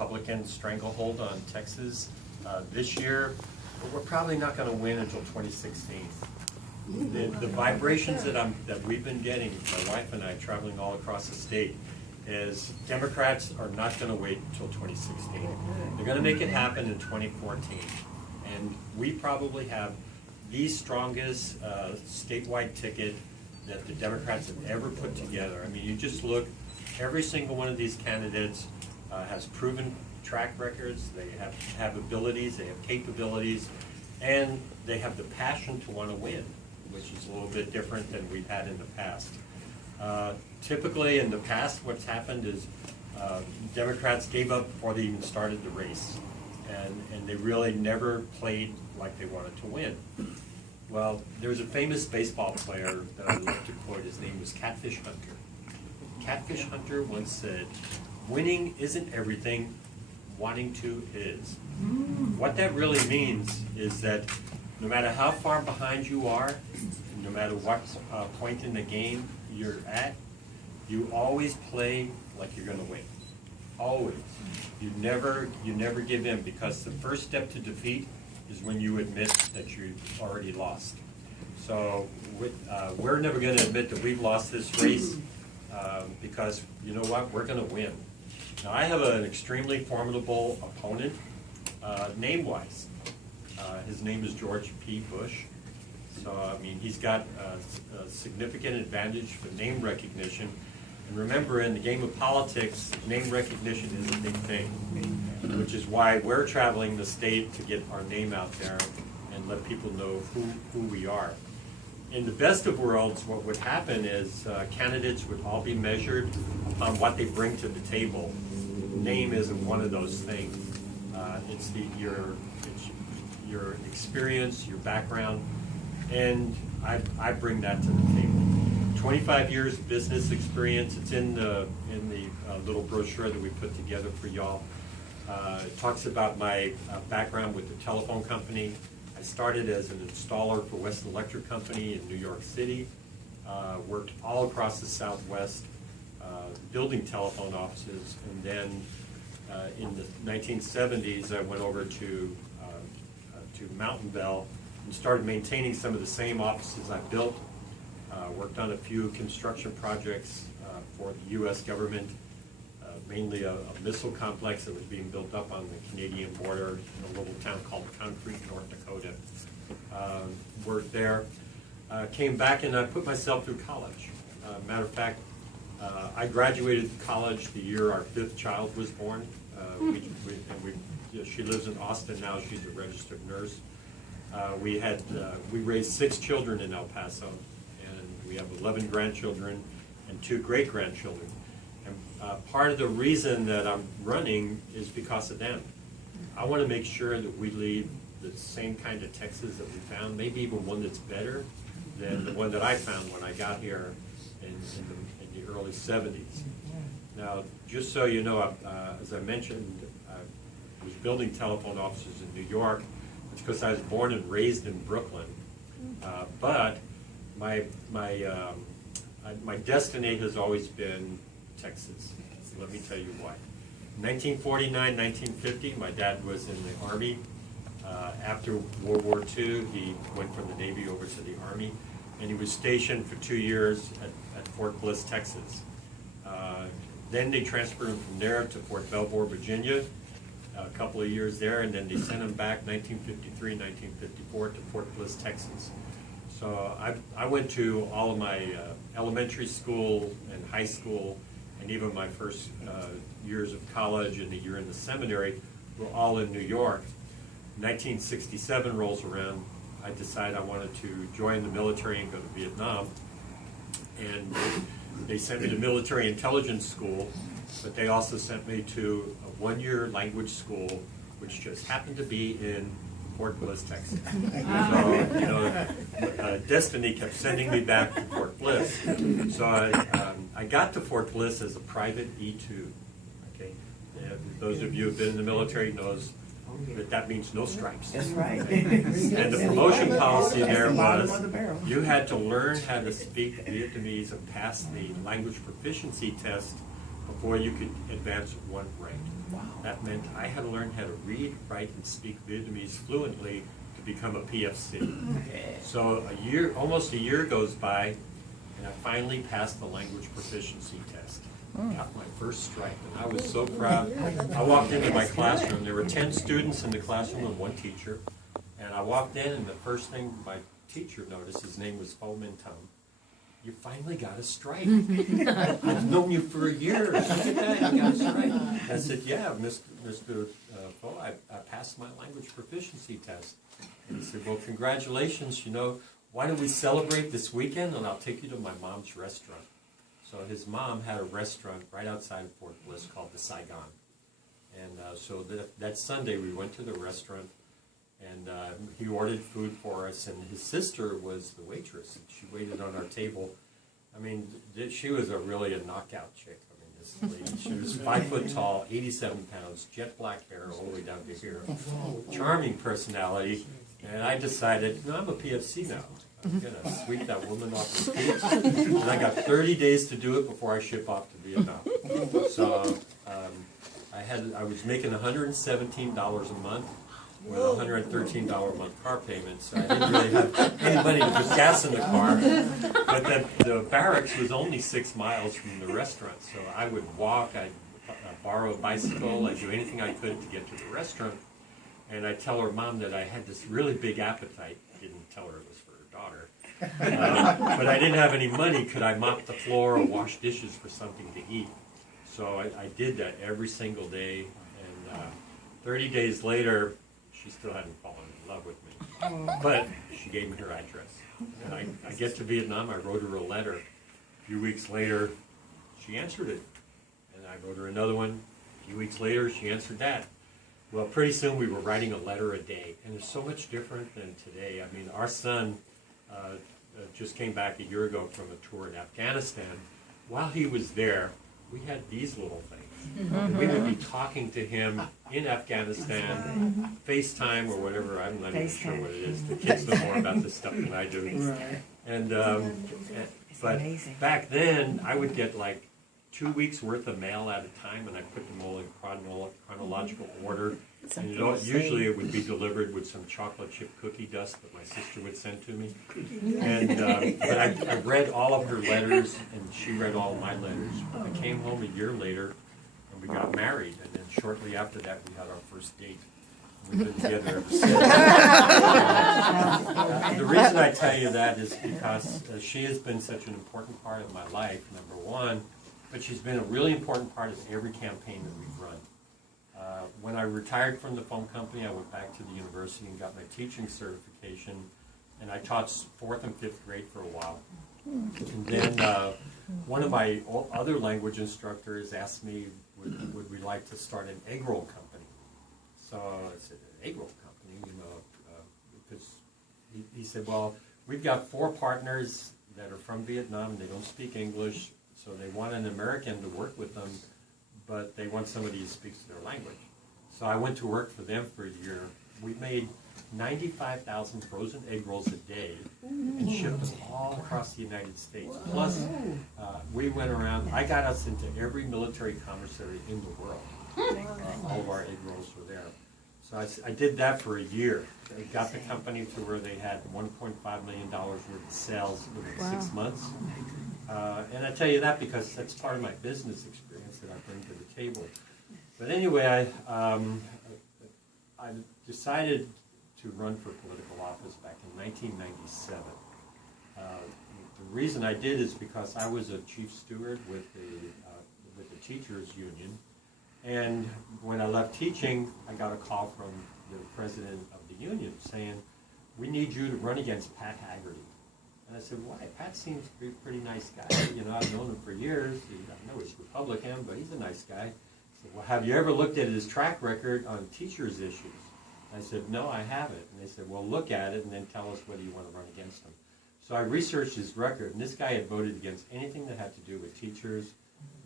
Republican stranglehold on Texas. This year, we're probably not going to win until 2016. The vibrations that we've been getting, my wife and I, traveling all across the state, is Democrats are not going to wait until 2016. They're going to make it happen in 2014. And we probably have the strongest statewide ticket that the Democrats have ever put together. I mean, you just look, every single one of these candidates has proven track records, they have abilities, they have capabilities, and they have the passion to want to win, which is a little bit different than we've had in the past. Typically in the past, what's happened is Democrats gave up before they even started the race, and they really never played like they wanted to win. Well, there was a famous baseball player that I love to quote. His name was Catfish Hunter. Catfish Hunter once said, "Winning isn't everything, wanting to is." What that really means is that no matter how far behind you are, no matter what point in the game you're at, you always play like you're going to win. Always. You never give in, because the first step to defeat is when you admit that you already lost. So we're never going to admit that we've lost this race, because you know what, we're going to win. Now I have an extremely formidable opponent, name-wise. His name is George P. Bush. So I mean, he's got a significant advantage for name recognition. And remember, in the game of politics, name recognition is a big thing, which is why we're traveling the state to get our name out there and let people know who we are. In the best of worlds, what would happen is candidates would all be measured upon what they bring to the table. Name isn't one of those things. It's your experience, your background, and I bring that to the table. 25 years business experience. It's in the little brochure that we put together for y'all. It talks about my background with the telephone company. I started as an installer for West Electric Company in New York City. Worked all across the Southwest, building telephone offices, and then in the 1970s I went over to Mountain Bell and started maintaining some of the same offices I built. Worked on a few construction projects for the U.S. government, mainly a missile complex that was being built up on the Canadian border in a little town called Concrete, North Dakota. Worked there. Came back and I put myself through college. Matter of fact, I graduated college the year our 5th child was born. She lives in Austin now. She's a registered nurse. We raised 6 children in El Paso, and we have 11 grandchildren and 2 great-grandchildren. And part of the reason that I'm running is because of them. I want to make sure that we leave the same kind of Texas that we found, maybe even one that's better than the one that I found when I got here in the early 70s. Now, just so you know, as I mentioned, I was building telephone offices in New York. It's because I was born and raised in Brooklyn. But my destiny has always been Texas. Let me tell you why. 1949, 1950, my dad was in the Army. After World War II, he went from the Navy over to the Army, and he was stationed for 2 years at Fort Bliss, Texas. Then they transferred him from there to Fort Belvoir, Virginia, a couple of years there, and then they sent him back 1953, 1954 to Fort Bliss, Texas. So I went to all of my elementary school and high school, and even my first years of college and a year in the seminary were all in New York. 1967 rolls around. I decided I wanted to join the military and go to Vietnam. And they sent me to military intelligence school, but they also sent me to a 1-year language school, which just happened to be in Fort Bliss, Texas. So, you know, destiny kept sending me back to Fort Bliss. So I got to Fort Bliss as a private E2. Okay, those of you who have been in the military knows that means no stripes. That's right. And the promotion policy there was you had to learn how to speak Vietnamese and pass the language proficiency test before you could advance one rank. Wow. That meant I had to learn how to read, write, and speak Vietnamese fluently to become a PFC. Okay. So almost a year goes by, and I finally passed the language proficiency test. Got my first stripe, and I was so proud. I walked into my classroom. There were 10 students in the classroom and one teacher. And I walked in, and the first thing my teacher noticed, his name was Pho Minh Tum. You finally got a stripe. I've known you for a year. Look at that, you got a stripe. I said, yeah, Mr. Pho, I passed my language proficiency test. And he said, well, congratulations. You know, why don't we celebrate this weekend, and I'll take you to my mom's restaurant. So his mom had a restaurant right outside of Fort Bliss called the Saigon. And so that Sunday we went to the restaurant, and he ordered food for us, and his sister was the waitress. And she waited on our table. I mean, she was really a knockout chick. I mean, this lady, she was 5 foot tall, 87 pounds, jet black hair all the way down to here. Charming personality. And I decided, no, I'm a PFC now. I'm going to sweep that woman off the streets. And I got 30 days to do it before I ship off to Vietnam. So I was making $117 a month with a $113 a month car payment. So I didn't really have any money to put gas in the car. But the barracks was only 6 miles from the restaurant. So I would walk, I'd borrow a bicycle, I'd do anything I could to get to the restaurant. And I'd tell her mom that I had this really big appetite. I didn't tell her it was for her daughter. But I didn't have any money. Could I mop the floor or wash dishes for something to eat? So I did that every single day. And 30 days later, she still hadn't fallen in love with me. But she gave me her address. And I get to Vietnam, I wrote her a letter. A few weeks later, she answered it. And I wrote her another one. A few weeks later, she answered that. Well, pretty soon we were writing a letter a day, and it's so much different than today. I mean, our son just came back a year ago from a tour in Afghanistan. While he was there, we had these little things. And we would be talking to him in Afghanistan, FaceTime or whatever. I'm not even sure what it is. The kids know more about this stuff than I do. And but back then, I would get like 2 weeks worth of mail at a time, and I put them all in chronological order. And usually it would be delivered with some chocolate chip cookie dust that my sister would send to me. And but I read all of her letters, and she read all of my letters. I came home a year later, and we got married. And then shortly after that, we had our first date. We've been together ever since. The reason I tell you that is because she has been such an important part of my life, number one. But she's been a really important part of every campaign that we've run. When I retired from the phone company, I went back to the university and got my teaching certification, and I taught 4th and 5th grade for a while. And then one of my other language instructors asked me, would we like to start an egg roll company? So I said, an egg roll company, you know, because he said, well, we've got 4 partners that are from Vietnam, they don't speak English, so they want an American to work with them, but they want somebody who speaks their language. So I went to work for them for a year. We made 95,000 frozen egg rolls a day and shipped them all across the United States. Plus, we went around, I got us into every military commissary in the world. All of our egg rolls were there. So I did that for a year. I got the company to where they had $1.5 million worth of sales within 6 months. And I tell you that because that's part of my business experience that I bring to the table. But anyway, I decided to run for political office back in 1997. The reason I did is because I was a chief steward with the teachers union. And when I left teaching, I got a call from the president of the union saying, we need you to run against Pat Haggerty. And I said, why? Pat seems to be a pretty nice guy. You know, I've known him for years. I know he's Republican, but he's a nice guy. I said, well, have you ever looked at his track record on teachers' issues? I said, no, I haven't. And they said, well, look at it and then tell us whether you want to run against him. So I researched his record, and this guy had voted against anything that had to do with teachers,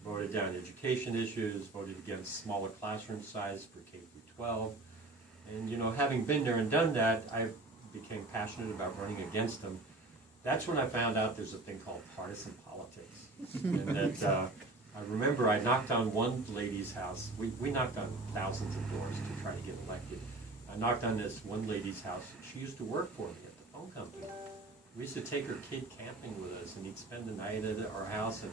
voted down education issues, voted against smaller classroom size for K through 12. And, you know, having been there and done that, I became passionate about running against him. That's when I found out there's a thing called partisan politics. And that I remember I knocked on one lady's house. We knocked on thousands of doors to try to get elected. I knocked on this one lady's house. She used to work for me at the phone company. We used to take her kid camping with us, and he'd spend the night at our house. And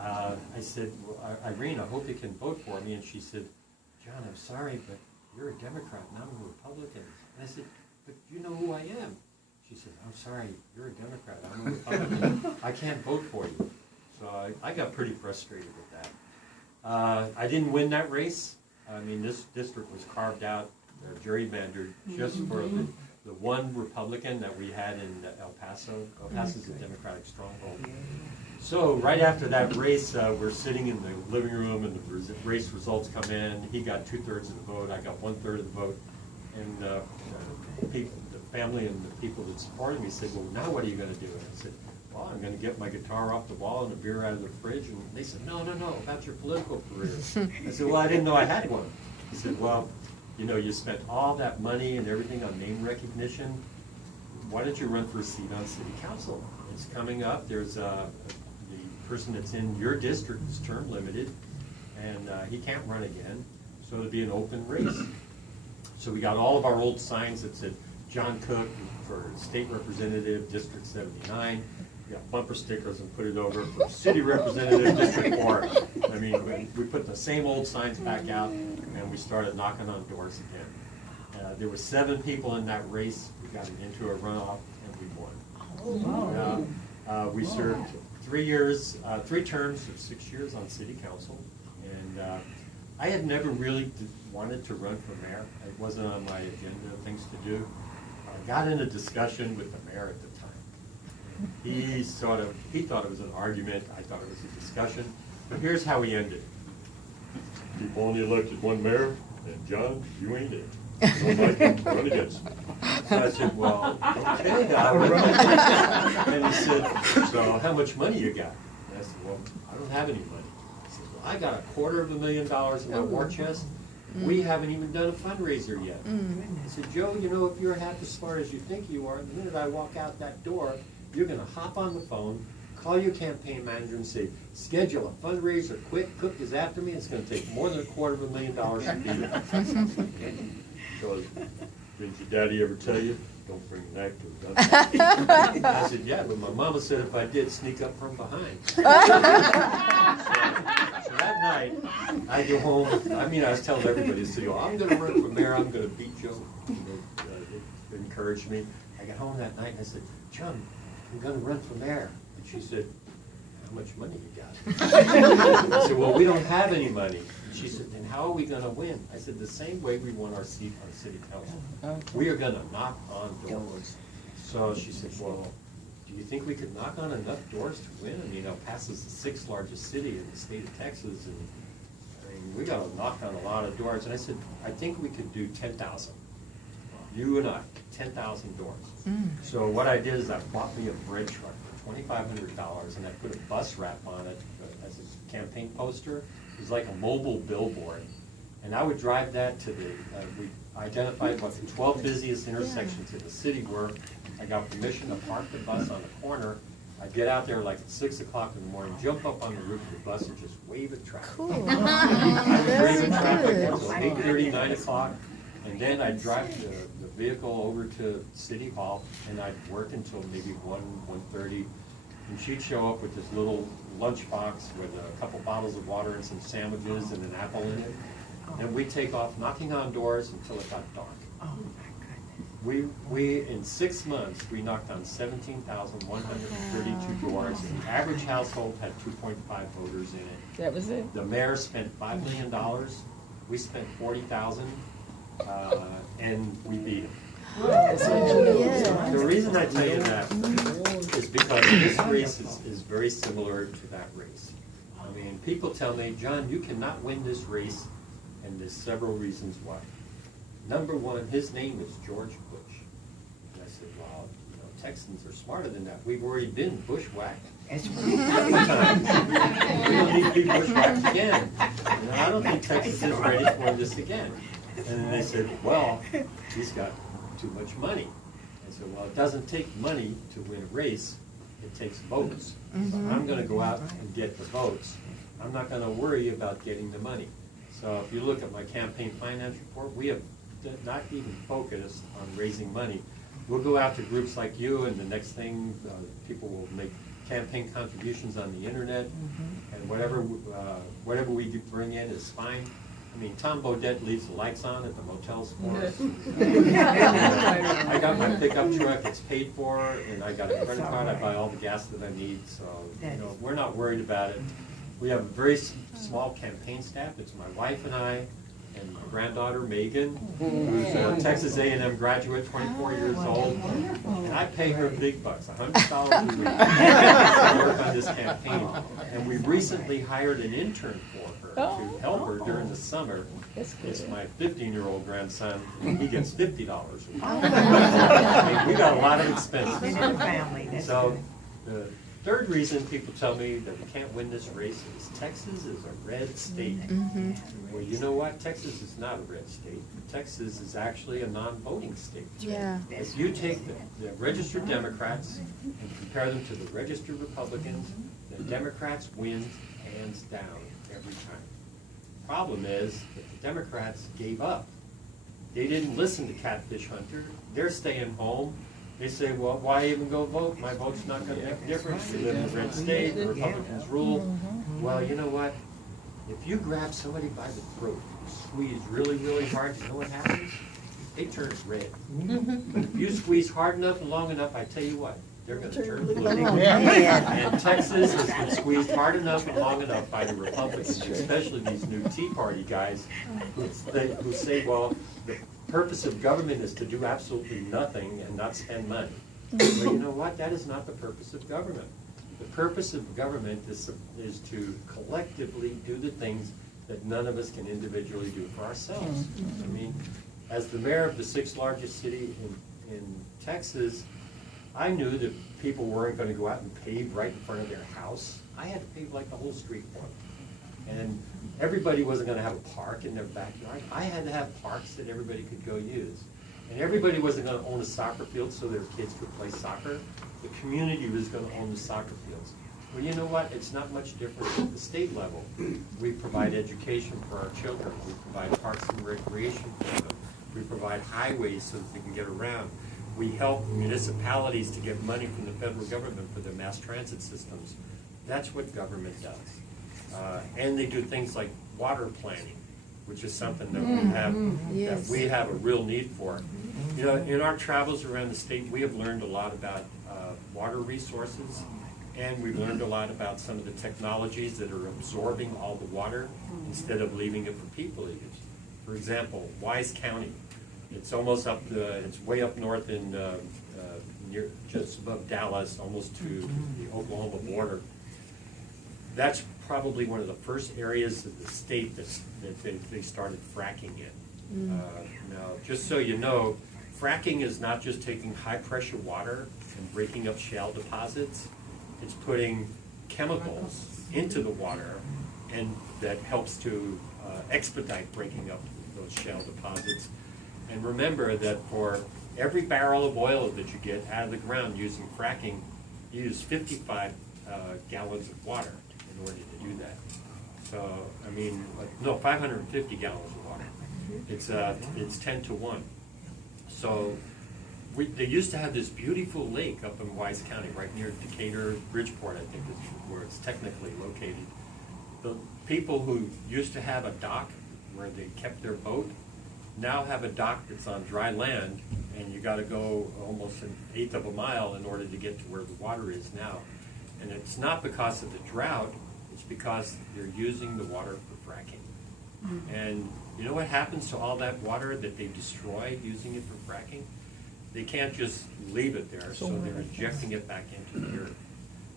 I said, well, Irene, I hope you can vote for me. And she said, John, I'm sorry, but you're a Democrat and I'm a Republican. And I said, but you know who I am. She said, I'm sorry, you're a Democrat, I'm a Republican. I can't vote for you. So I got pretty frustrated with that. I didn't win that race. I mean, this district was carved out, gerrymandered, just for the one Republican that we had in El Paso. El Paso's a Democratic stronghold. So right after that race, we're sitting in the living room and the race results come in. He got 2/3 of the vote, I got 1/3 of the vote. And the family and the people that supported me said, well, now what are you going to do? And I said, well, I'm going to get my guitar off the wall and a beer out of the fridge. And they said, no, about your political career. I said, well, I didn't know I had one. He said, well, you know, you spent all that money and everything on name recognition. Why don't you run for a seat on city council? It's coming up. There's the person that's in your district is term limited, and he can't run again. So it'll be an open race. So we got all of our old signs that said John Cook for state representative, District 79. We got bumper stickers and put it over for city representative, District 4. I mean, we put the same old signs back out, and we started knocking on doors again. There were 7 people in that race. We got it into a runoff, and we won. We served 3 terms of 6 years on city council, and I had never really wanted to run for mayor. It wasn't on my agenda of things to do. I got in a discussion with the mayor at the time. He thought it was an argument. I thought it was a discussion. But here's how we ended. You've only elected one mayor, and John, you ain't it. You don't like him, run against him. So I said, well, okay. And he said, so how much money you got? And I said, well, I don't have any money. He said, well, I got $250,000 in my war chest. We haven't even done a fundraiser yet. I said, Joe, you know, if you're half as smart as you think you are, the minute I walk out that door, you're going to hop on the phone, call your campaign manager and say, schedule a fundraiser quick. Cook is after me. It's going to take more than $250,000 to be there. So, didn't your daddy ever tell you, don't bring a knife to a gun? I said, yeah, but my mama said if I did, sneak up from behind. So that night, I go home. I mean, I was telling everybody, so I'm going to run for mayor. I'm going to beat Joe. It encouraged me. I got home that night and I said, John, I'm going to run for mayor. And she said, how much money you got? I said, well, we don't have any money. And she said, then how are we going to win? I said, the same way we won our seat on city council. We are going to knock on doors. So she said, well, do you think we could knock on enough doors to win? I mean, El Paso is the 6th largest city in the state of Texas, and I mean, we got to knock on a lot of doors. And I said, I think we could do 10,000. You and I, 10,000 doors. So what I did is I bought me a bread truck for $2,500, and I put a bus wrap on it as a campaign poster. It was like a mobile billboard. And I would drive that to the, we identified what the 12 busiest intersections in the city were. I got permission to park the bus on the corner. I'd get out there like at 6 o'clock in the morning, jump up on the roof of the bus and just wave at traffic. Cool. I would wave at traffic until 8:30, 9 o'clock. And then I'd drive the vehicle over to City Hall, and I'd work until maybe 1:30. And she'd show up with this little lunchbox with a couple bottles of water and some sandwiches and an apple in it. And we'd take off knocking on doors until it got dark. We in 6 months, we knocked on 17,132 doors. The average household had 2.5 voters in it. That was it? The mayor spent $5 million. We spent $40,000, and we beat him. The reason I tell you that is because this race is very similar to that race. I mean, people tell me, John, you cannot win this race, and there's several reasons why. Number one, his name is George Bush. And I said, well, you know, Texans are smarter than that. We've already been bushwhacked. We don't need to be bushwhacked again. You know, I don't think Texas is ready for this again. And then they said, well, he's got too much money. I said, well, it doesn't take money to win a race. It takes votes. So I'm going to go out and get the votes. I'm not going to worry about getting the money. So if you look at my campaign finance report, we have not even focused on raising money. We'll go out to groups like you, and the next thing, people will make campaign contributions on the internet, and whatever we bring in is fine. I mean, Tom Bodette leaves the lights on at the motels for us. I got my pickup truck, it's paid for, and I got a credit card, I buy all the gas that I need, so we're not worried about it. We have a very small campaign staff. It's my wife and I, and my granddaughter Megan, who's a Texas A&M graduate, 24 years old, and I pay her big bucks, $100 a week, to work on this campaign. And we recently hired an intern for her to help her during the summer. It's my 15-year-old grandson, and he gets $50 a week. I mean, we got a lot of expenses. So the third reason people tell me that we can't win this race is Texas is a red state. Well, you know what? Texas is not a red state. Texas is actually a non-voting state. Yeah. If you take the registered Democrats and compare them to the registered Republicans, the Democrats win hands down every time. Problem is that the Democrats gave up. They didn't listen to Catfish Hunter. They're staying home. They say, well, why even go vote? My vote's not going to make a difference. We live in a red state. The Republicans rule. Well, you know what? If you grab somebody by the throat, squeeze really, really hard, you know what happens? They turn red. But if you squeeze hard enough and long enough, I tell you what, they're going to turn blue. And Texas has been squeezed hard enough and long enough by the Republicans, especially these new Tea Party guys, who say, well, the purpose of government is to do absolutely nothing and not spend money. Well, you know what? That is not the purpose of government. The purpose of government is to collectively do the things that none of us can individually do for ourselves. I mean, as the mayor of the 6th largest city in Texas, I knew that people weren't going to go out and pave right in front of their house. I had to pave like the whole street for them. And everybody wasn't going to have a park in their backyard. I had to have parks that everybody could go use. And everybody wasn't going to own a soccer field so their kids could play soccer. The community was going to own the soccer fields. Well, you know what? It's not much different at the state level. We provide education for our children. We provide parks and recreation for them. We provide highways so that they can get around. We help municipalities to get money from the federal government for their mass transit systems. That's what government does. And they do things like water planning, which is something that we have a real need for. You know, in our travels around the state, we have learned a lot about water resources, and we've learned a lot about some of the technologies that are absorbing all the water instead of leaving it for people to use. For example, Wise County. It's almost it's way up north in near just above Dallas, almost to the Oklahoma border. That's probably one of the first areas of the state that they started fracking in. Now, just so you know, fracking is not just taking high pressure water and breaking up shale deposits. It's putting chemicals into the water, and that helps to expedite breaking up those shale deposits. And remember that for every barrel of oil that you get out of the ground using fracking, you use 55 gallons of water in order to do that. So, I mean, 550 gallons of water. It's 10 to 1. So they used to have this beautiful lake up in Wise County, right near Decatur, Bridgeport, I think is where it's technically located. The people who used to have a dock where they kept their boat now have a dock that's on dry land, and you got to go almost an eighth of a mile in order to get to where the water is now. And it's not because of the drought, it's because they're using the water for fracking. And you know what happens to all that water that they destroyed using it for fracking? They can't just leave it there, so they're injecting it back into the earth.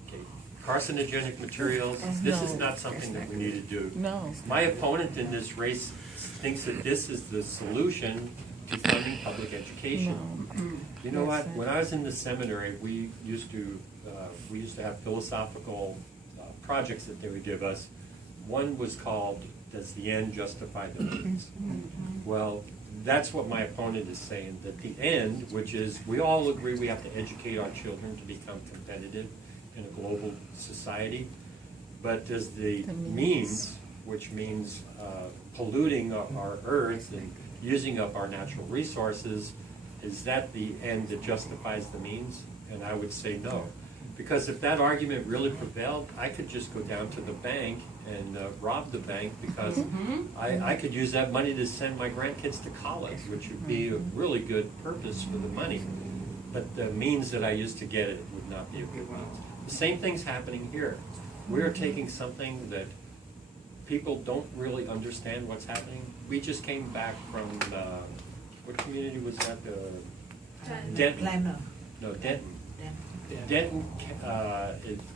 Okay. Carcinogenic materials, this is not something that we need to do. No. My opponent in this race thinks that this is the solution to funding public education. You know what? When I was in the seminary, we used to have philosophical projects that they would give us. One was called, "Does the end justify the means?" Well, that's what my opponent is saying, that the end, which is we all agree we have to educate our children to become competitive in a global society. But does the means, which means polluting our earth and using up our natural resources, is that the end that justifies the means? And I would say no. Because if that argument really prevailed, I could just go down to the bank and rob the bank, because I could use that money to send my grandkids to college, which would be a really good purpose for the money. But the means that I used to get it would not be a good means. The same thing's happening here. We're taking something that people don't really understand what's happening. We just came back from, what community was that? Denton. No, Denton. Denton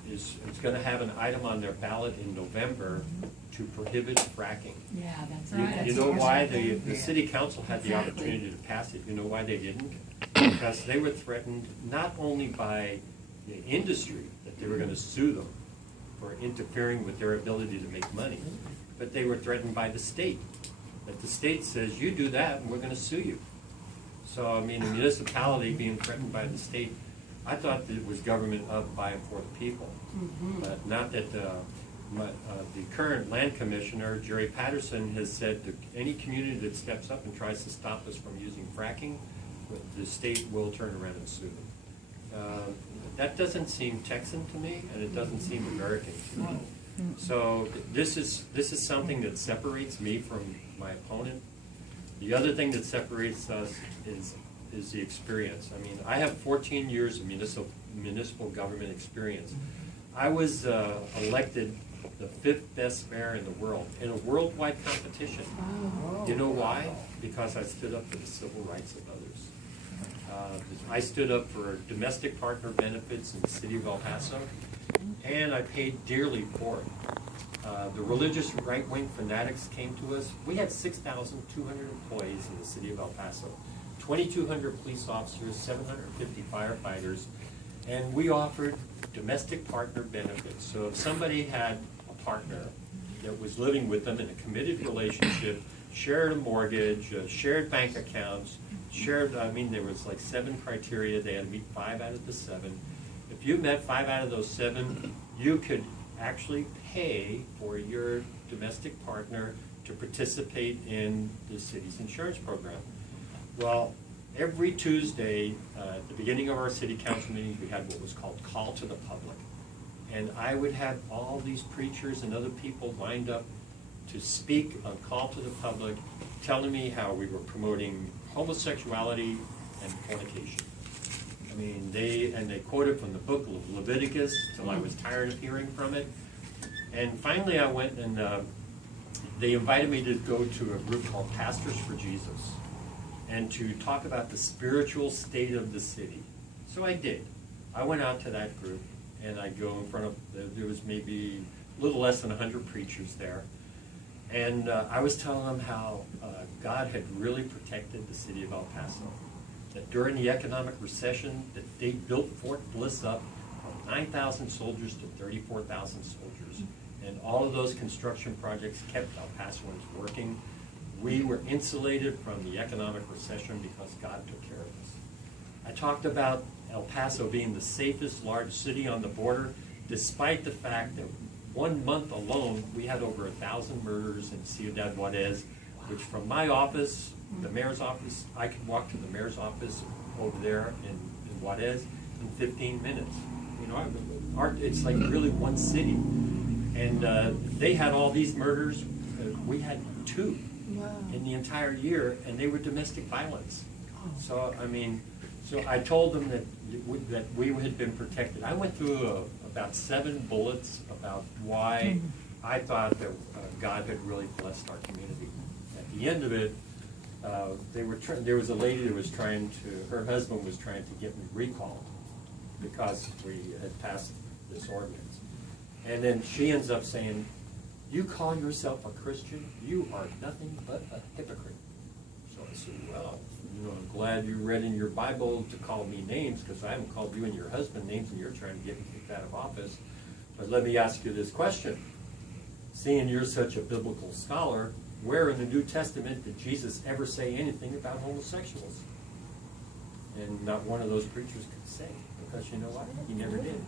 is going to have an item on their ballot in November to prohibit fracking. Yeah, that's right. You know why the city council had the opportunity to pass it? You know why they didn't? Because they were threatened not only by the industry, that they were going to sue them for interfering with their ability to make money, but they were threatened by the state. That the state says, you do that and we're going to sue you. So, I mean, the municipality being threatened by the state, I thought that it was government of, by, and for the people. But not that the current land commissioner, Jerry Patterson, has said that any community that steps up and tries to stop us from using fracking, the state will turn around and sue them. That doesn't seem Texan to me, and it doesn't seem American to me. So this is something that separates me from my opponent. The other thing that separates us is the experience. I mean, I have 14 years of municipal government experience. I was elected the 5th best mayor in the world in a worldwide competition. You know why? Because I stood up for the civil rights of others. I stood up for domestic partner benefits in the city of El Paso, and I paid dearly for it. The religious right-wing fanatics came to us. We had 6,200 employees in the city of El Paso, 2,200 police officers, 750 firefighters, and we offered domestic partner benefits. So if somebody had a partner that was living with them in a committed relationship, shared a mortgage, shared bank accounts, there was like 7 criteria. They had to meet 5 out of the 7. If you met 5 out of those 7, you could actually pay for your domestic partner to participate in the city's insurance program. Well, every Tuesday, at the beginning of our city council meetings, we had what was called Call to the Public. And I would have all these preachers and other people lined up to speak on Call to the Public, telling me how we were promoting homosexuality and fornication. I mean, they quoted from the book of Leviticus till I was tired of hearing from it. And finally I went and they invited me to go to a group called Pastors for Jesus and to talk about the spiritual state of the city. So I did. I went out to that group and I go in front of, there was maybe a little less than 100 preachers there. And I was telling them how God had really protected the city of El Paso. That during the economic recession, that they built Fort Bliss up from 9,000 soldiers to 34,000 soldiers. And all of those construction projects kept El Pasoans working. We were insulated from the economic recession because God took care of us. I talked about El Paso being the safest large city on the border, despite the fact that 1 month alone, we had over 1,000 murders in Ciudad Juarez, which from my office, the mayor's office, I could walk to the mayor's office over there in Juarez in 15 minutes. You know, it's like really one city. And they had all these murders. We had 2 in the entire year, and they were domestic violence. So, I mean, so I told them that we had been protected. I went through about 7 bullets about why I thought that God had really blessed our community. At the end of it, there was a lady that was her husband was trying to get me recalled because we had passed this ordinance. And then she ends up saying, "You call yourself a Christian? You are nothing but a hypocrite." So I said, "Well, I'm glad you read in your Bible to call me names, because I haven't called you and your husband names, and you're trying to get me kicked out of office. But let me ask you this question. Seeing you're such a biblical scholar, where in the New Testament did Jesus ever say anything about homosexuals?" And not one of those preachers could say, because you know what? He never did.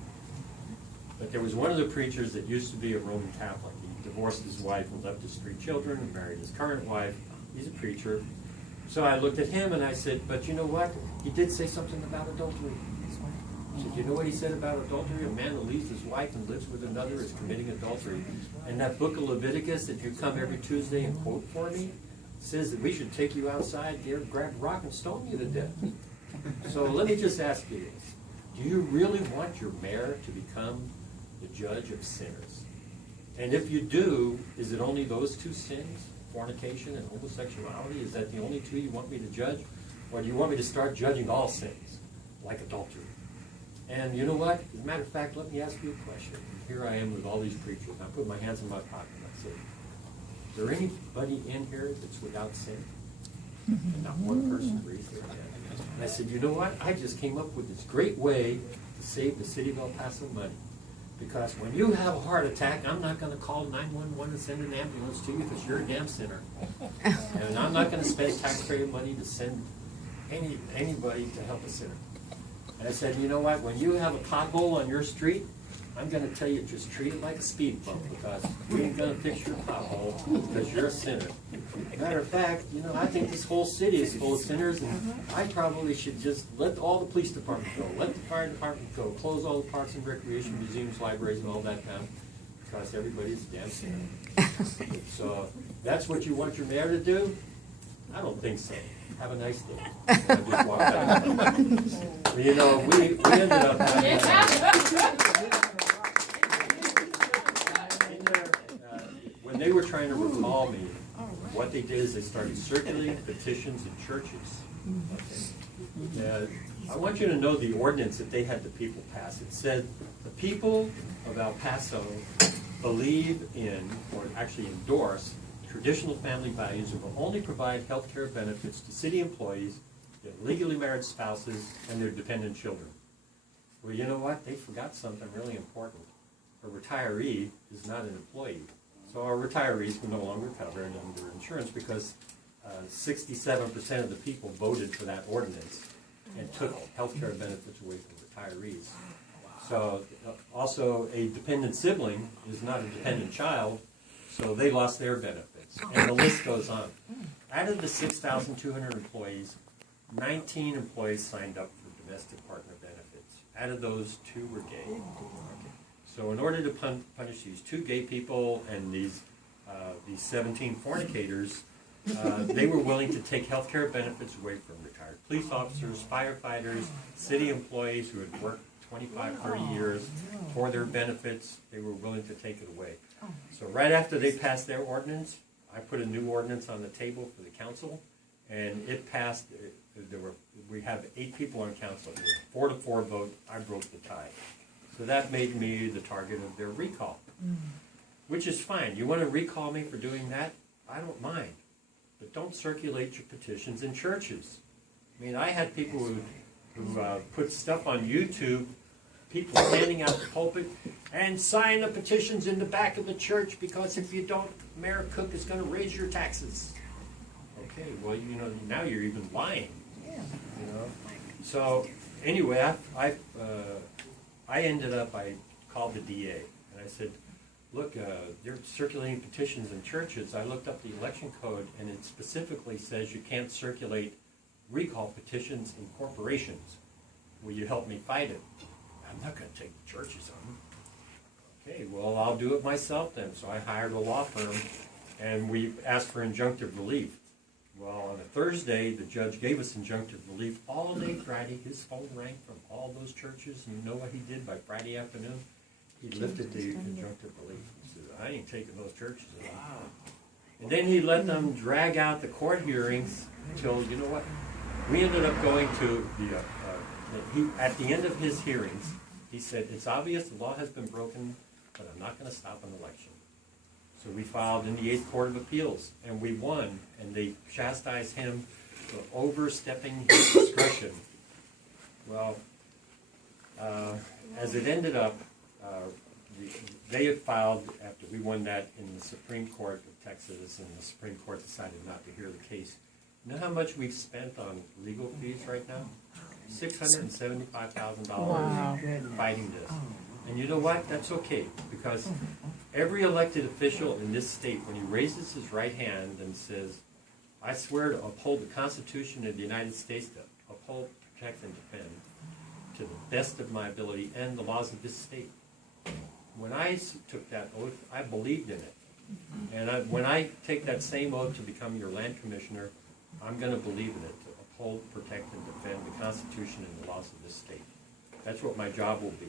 But there was one of the preachers that used to be a Roman Catholic. He divorced his wife and left his 3 children and married his current wife. He's a preacher. So I looked at him and I said, but you know what? He did say something about adultery. I said, you know what he said about adultery? A man that leaves his wife and lives with another is committing adultery. And that book of Leviticus that you come every Tuesday and quote for me says that we should take you outside there, grab a rock and stone you to death. So let me just ask you this. Do you really want your mayor to become the judge of sinners? And if you do, is it only those 2 sins, fornication and homosexuality? Is that the only 2 you want me to judge? Or do you want me to start judging all sins, like adultery? And you know what? As a matter of fact, let me ask you a question. Here I am with all these preachers. I put my hands in my pocket and I said, is there anybody in here that's without sin? And not one person raised their hand. And I said, you know what? I just came up with this great way to save the city of El Paso money. Because when you have a heart attack, I'm not going to call 911 and send an ambulance to you because you're a damn sinner. And I'm not going to spend taxpayer money to send anybody to help a sinner. And I said, you know what? When you have a pothole on your street, I'm going to tell you, just treat it like a speed bump because we ain't going to fix your pothole because you're a sinner. Matter of fact, you know, I think this whole city is full of sinners, and I probably should just let all the police department go, let the fire department go, close all the parks and recreation museums, libraries, and all that down because everybody's a damn sinner. So that's what you want your mayor to do? I don't think so. Have a nice day. And I just walked out. But, you know, we ended up having when they were trying to recall me, what they did is they started circulating petitions in churches. Okay. I want you to know the ordinance that they had the people pass. It said, the people of El Paso believe in, or actually endorse, traditional family values and will only provide health care benefits to city employees, their legally married spouses, and their dependent children. Well, you know what? They forgot something really important. A retiree is not an employee. So our retirees were no longer covered under insurance because 67% of the people voted for that ordinance and took health care benefits away from retirees. So also a dependent sibling is not a dependent child, so they lost their benefits. And the list goes on. Out of the 6,200 employees, 19 employees signed up for domestic partner benefits. Out of those, 2 were gay. So in order to punish these 2 gay people and these 17 fornicators, they were willing to take health care benefits away from retired police officers, firefighters, city employees who had worked 25, 30 years for their benefits. They were willing to take it away. So right after they passed their ordinance, I put a new ordinance on the table for the council, and it passed. We have 8 people on council. It was 4-4 vote. I broke the tie. So that made me the target of their recall, which is fine. You want to recall me for doing that? I don't mind. But don't circulate your petitions in churches. I mean, I had people who put stuff on YouTube, people standing out the pulpit, and sign the petitions in the back of the church because if you don't, Mayor Cook is going to raise your taxes. Okay, well, you know, now you're even lying. You know? So anyway, I ended up, I called the DA, and I said, look, they're circulating petitions in churches. I looked up the election code, and it specifically says you can't circulate recall petitions in corporations. Will you help me fight it? I'm not going to take the churches on. Okay, well, I'll do it myself then. So I hired a law firm, and we asked for injunctive relief. Well, on a Thursday, the judge gave us injunctive relief all day Friday. His phone rang from all those churches, and you know what he did by Friday afternoon? He lifted the injunctive relief. He said, I ain't taking those churches at all. And then he let them drag out the court hearings until, you know what? We ended up going to at the end of his hearings, he said, it's obvious the law has been broken, but I'm not going to stop an election. So we filed in the 8th Court of Appeals, and we won, and they chastised him for overstepping his discretion. Well, as it ended up, they had filed, after we won that, in the Supreme Court of Texas, and the Supreme Court decided not to hear the case. You know how much we've spent on legal fees right now? $675,000 fighting this. And you know what? That's okay, because every elected official in this state, when he raises his right hand and says, I swear to uphold the Constitution of the United States, to uphold, protect, and defend to the best of my ability and the laws of this state. When I took that oath, I believed in it. And when I take that same oath to become your land commissioner, I'm going to believe in it, to uphold, protect, and defend the Constitution and the laws of this state. That's what my job will be.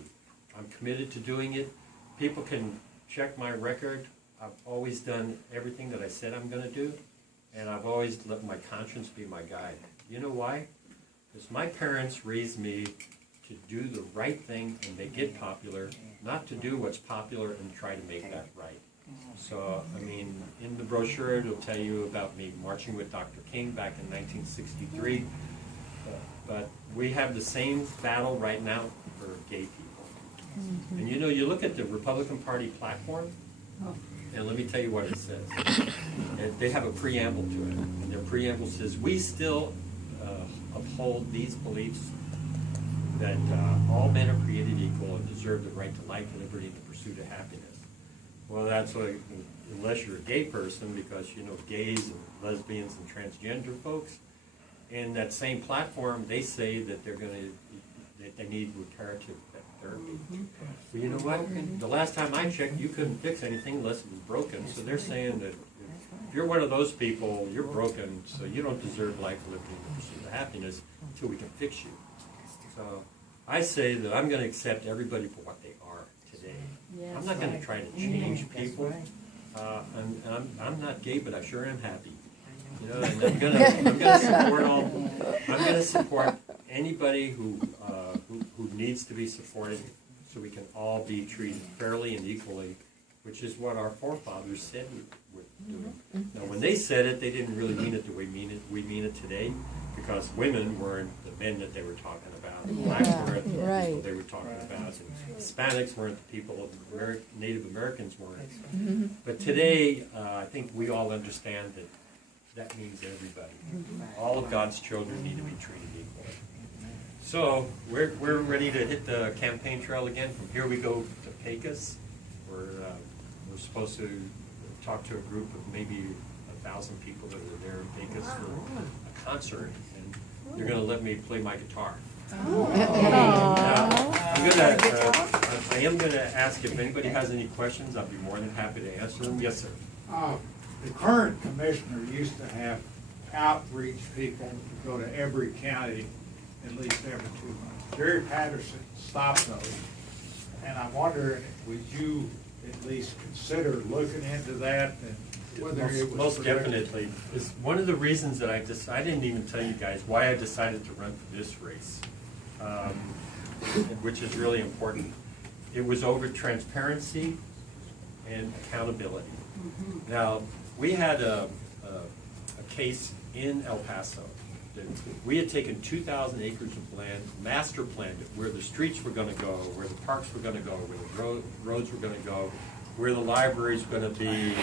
I'm committed to doing it. People can check my record. I've always done everything that I said I'm going to do, and I've always let my conscience be my guide. You know why? Because my parents raised me to do the right thing and make it popular, not to do what's popular and try to make that right. So, I mean, in the brochure, it'll tell you about me marching with Dr. King back in 1963. But we have the same battle right now for gay people. And you know, you look at the Republican Party platform, and let me tell you what it says. They have a preamble to it. And their preamble says, we still uphold these beliefs that all men are created equal and deserve the right to life, liberty, and the pursuit of happiness. Well, that's what, unless you're a gay person, because, you know, gays and lesbians and transgender folks, in that same platform, they say that they're going to, that they need reparative therapy. But you know what? The last time I checked, you couldn't fix anything unless it was broken. So they're saying that if you're one of those people, you're broken, so you don't deserve life, liberty, and the pursuit of happiness until we can fix you. So I say that I'm going to accept everybody for what they are today. I'm not going to try to change people. I'm not gay, but I sure am happy. You know, and I'm gonna support all. I'm gonna support anybody who needs to be supported, so we can all be treated fairly and equally, which is what our forefathers said we would do. Now, when they said it, they didn't really mean it the way we mean it today, because women weren't the men that they were talking about, and blacks weren't the people they were talking about, and Hispanics weren't the people, Native Americans weren't. But today, I think we all understand that that means everybody. All of God's children need to be treated equally. So we're ready to hit the campaign trail again. From here we go to Pecos. We're supposed to talk to a group of maybe 1,000 people that are there in Pecos for a concert, and they're going to let me play my guitar. I am going to ask if anybody has any questions. I'll be more than happy to answer them. Yes, sir. The current commissioner used to have outreach people to go to every county at least every 2 months. Jerry Patterson stopped those, and I'm wondering, would you at least consider looking into that and whether it was most definitely. It's one of the reasons that I didn't even tell you guys why I decided to run for this race, which is really important. It was over transparency and accountability. Now, we had a case in El Paso. We had taken 2,000 acres of land, master planned it, where the streets were going to go, where the parks were going to go, where the roads were going to go, where the libraries were going to be.